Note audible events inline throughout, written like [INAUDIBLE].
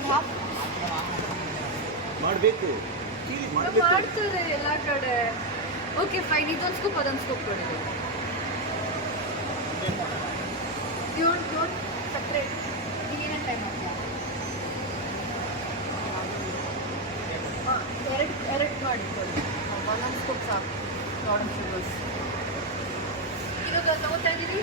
And half ಮಾಡಬೇಕು ಮಾಡ್ತಾರೆ ಎಲ್ಲ ಕಡೆ ಓಕೆ ಫೈನ್ ಇದೊಂದು ಸ್ಕೂಪ್ ಅದೊಂದು ಸ್ಕೂಪ್ ಕೊಡಿ ಪ್ಯೂರ್ ಪ್ಯೂರ್ ಸಪ್ರೇಟ್ ಏನೇನು ಟೈಮ್ ಮಾಡ್ತೀಯಾ ಹಾಂ ಎರಡು ಎರಡು ಮಾಡಿಕೊಳ್ಳಿ ಒಂದೊಂದು ಸ್ಕೂಪ್ ಸಾಕು ಲಾಡ್ ಶುಗರ್ಸ್ ಇದು ತಗೋತಾ ಇದ್ದೀರಿ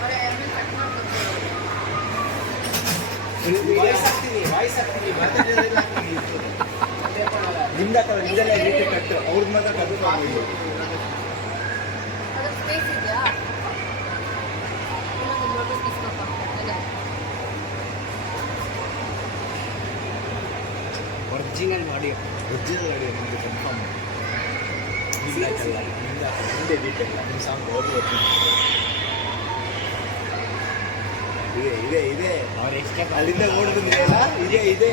俺、やめたくなったけど。ನಿಮ್ದ ಹಾಕಲ್ಲ ನಿಮ್ದೆಲ್ಲ ರೀತಿ ಕಟ್ಟು ಅವ್ರದ್ದು ಮಾತ್ರ ಕಟ್ಟು ತಗೊಂಡು ಅದಕ್ಕೆ ಸ್ಪೇಸ್ ಇದೆಯಾ ಇನ್ನೊಂದು ಲೋಟಸ್ ಬಿಸ್ಕಪ್ ಇಲ್ಲ ಒರಿಜಿನಲ್ ಮಾಡಿ ಒರಿಜಿನಲ್ ಮಾಡಿ ನಿಮ್ದು ಕನ್ಫರ್ಮ್ ನಿಮ್ದು ಹಾಕಲ್ಲ ನಿಮ್ದು ಹಾಕಲ್ಲ ನಿಮ್ದು ಎಡಿಟ್ ಇಲ್ಲ ನಿಮ್ಮ ಸಾಂಗ್ ಅವ್ರು ಇದೆ ಇದೆ ಇದೆ. ಅಲ್ಲಿಂದ ಓಡ್ ಬಂದಿದೆಯಲ್ಲ? ಇದೆ ಇದೆ.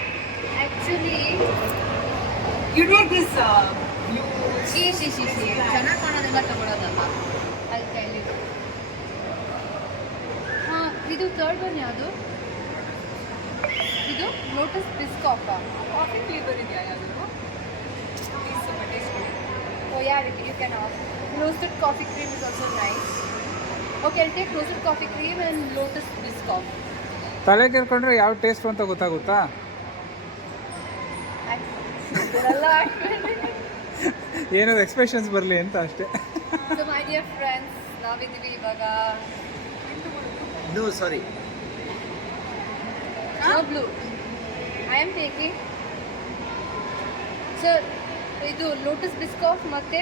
Actually you need this blue. ಶಿ ಶಿ ಶಿ ಶಿ ಚೆನ್ನಾಗಿ ಕಾಣೋದೆಲ್ಲ ತಗೊಳ್ಳೋದಲ್ಲ ಅಲ್ಲಿ ಕೈಲಿ ಹಾಂ ಇದು ಥರ್ಡ್ ಒನ್ ಯಾವುದು? ಇದು ಲೋಟಸ್ ಬಿಸ್ಕಾಫ ಕಾಫಿ ಫ್ಲೇವರ್ ಇದೆಯಾ ಯಾವುದು. ಓ yeah you can of roasted coffee cream is also nice okay take roasted coffee cream and Lotus Biscoff ತಲೆ ಕೇಳ್ಕೊಂಡ್ರೆ ಯಾವ ಟೇಸ್ಟ್ ಅಂತ ಗೊತ್ತಾಗುತ್ತಾ? [LAUGHS] ಏನಾದ್ರು ಎಕ್ಸ್ಪ್ರೆಷನ್ಸ್ ಬರಲಿ ಅಂತ ಅಷ್ಟೇ. ಸೊ ಮೈ ಡಿಯರ್ ಫ್ರೆಂಡ್ಸ್ ನಾವಿದ್ದೀವಿ ಇವಾಗ blue sorry blue I am taking taking. Sir ಇದು ಲೋಟಸ್ ಬಿಸ್ಕಾಫ್ ಮತ್ತು